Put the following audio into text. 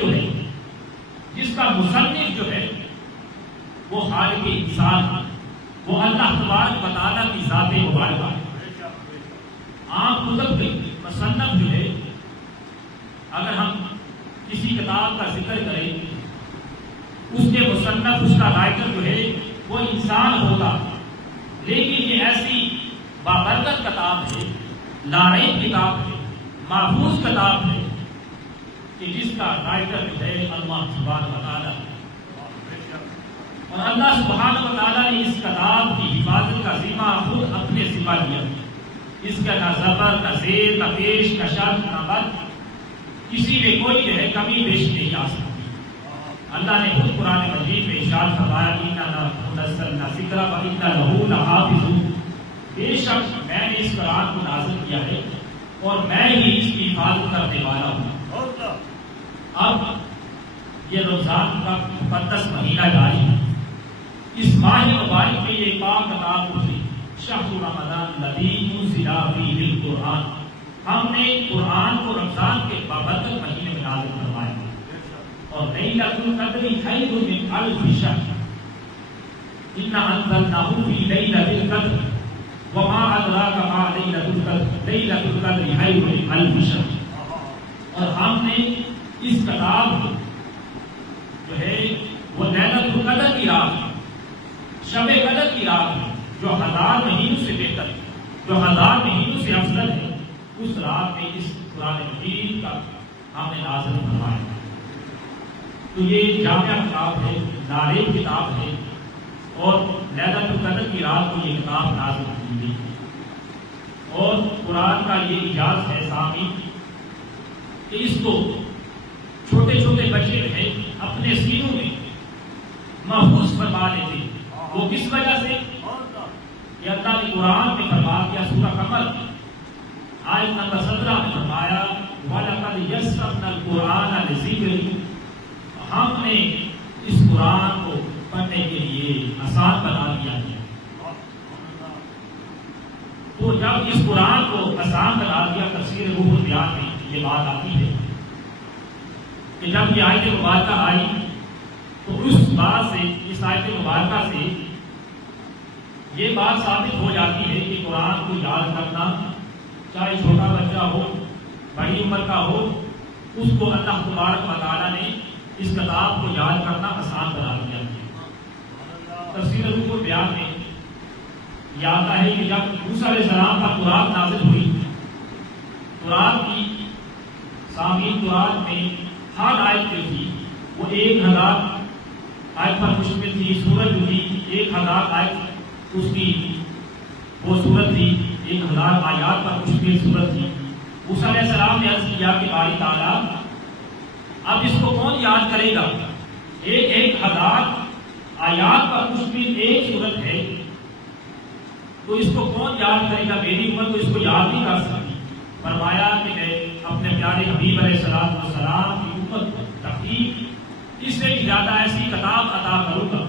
جو ہے جس کا مصنف جو ہے وہ خالق انسان ہے، وہ اللہ تبارک و تعالیٰ کی ذات مبارکہ ہے۔ عام کتب کے مصنف جو ہے، اگر ہم کسی کتاب کا ذکر کریں، اس کے مصنف، اس کا رائٹر جو ہے وہ انسان ہوگا، لیکن یہ ایسی بابرکت کتاب ہے، لاریب کتاب ہے، محفوظ کتاب ہے کہ جس کا رائٹر جو ہے اللہ سبحانہ و تعالیٰ ہے۔ اور اللہ سبحانہ و تعالیٰ نے اس کتاب کی حفاظت کا ذمہ خود اپنے ذمہ لیا۔ اس کا نہ زبر، نہ زیر، نہ پیش، نہ شرط، نہ مد، کسی میں کوئی جو ہے کمی بیش نہیں آ سکتی۔ اللہ نے خود قرآن مجید میں ارشاد فرمایا اِنَّا نَزَّلْنَا الذِّکْرَ وَإِنَّا لَهُ لَحَافِظُونَ، بے شک میں نے اس قرآن کو نازل کیا ہے اور میں ہی اس کی حفاظت کرنے والا ہوں۔ اب یہ رمضان کا مقدس مہینہ جاری ہے، اس ماہ مبارک میں یہ پاک کتاب اتری، شہر رمضان الذی انزل فیہ القرآن، ہم نے قرآن کو رمضان کے بابرکت مہینے میں نازل فرمایا اور لیلۃ القدر خیر من الف شہر، انا انزلناہ فی لیلۃ القدر وما ادراک ما لیلۃ القدر، لیلۃ القدر خیر من الف شہر۔ اور ہم نے اس کتاب کو جو ہے وہ لیلۃ القدر کی رات، شب قدر کی رات ہے، جو 1000 مہینوں سے بہتر ہے، جو 1000 مہینوں سے افضل ہے، اس رات میں اس قرآن مجید کا ہم نے نازل فرمایا۔ تو یہ جامع کتاب ہے، لاریب کتاب ہے، اور لیلۃ القدر کی رات کو یہ کتاب نازل کی گئی اور قرآن کا یہ اعجاز ہے سامعین کہ اس کو چھوٹے چھوٹے بچے جو ہیں اپنے سینوں میں محفوظ فرما لیتے ہیں۔ وہ کس وجہ سے؟ کہ اللہ نے قرآن میں فرما دیا، سورہ قمر آیت نمبر 17 میں فرمایا وَلَقَدْ يَسَّرْنَا الْقُرْآنَ لِلذِّكْرِ، ہم نے اس قرآن کو پڑھنے کے لیے آسان بنا دیا ہے۔ تو جب اس قرآن کو آسان بنا دیا، تفسیر روح البیان میں یہ بات آتی ہے کہ جب یہ آیت مبارکہ آئی تو اس بات سے، اس آیت مبارکہ سے یہ بات ثابت ہو جاتی ہے کہ قرآن کو یاد کرنا، چاہے چھوٹا بچہ ہو، بڑی عمر کا ہو، اس کو اللہ تبارک و تعالیٰ نے اس کتاب کو یاد کرنا آسان بنا دیا ہے۔ تفسیر روح البیان میں یہ آتا ہے کہ جب موسیٰ علیہ السلام پر قرآن نازل ہوئی، قرآن کی سامعین، قرآن میں ہر آیت جو تھی وہ 1000 آیت پر مشتمل تھی، سورت جو تھی 1000 آیت اس کی وہ سورت تھی، 1000 آیات پر مشتمل سورت تھی۔ موسیٰ علیہ السلام نے عرض کیا کہ باری تعالیٰ اب اس کو کون یاد کرے گا؟ 1000 آیات پر مشتمل ایک سورت ہے، تو اس کو کون یاد کرے گا؟ میری عمر تو اس کو یاد نہیں کر سکتی۔ فرمایا کہ میں اپنے پیارے حبیب علیہ السلام کی امت کو تحقیق اس سے زیادہ ایسی کتاب عطا کروں گا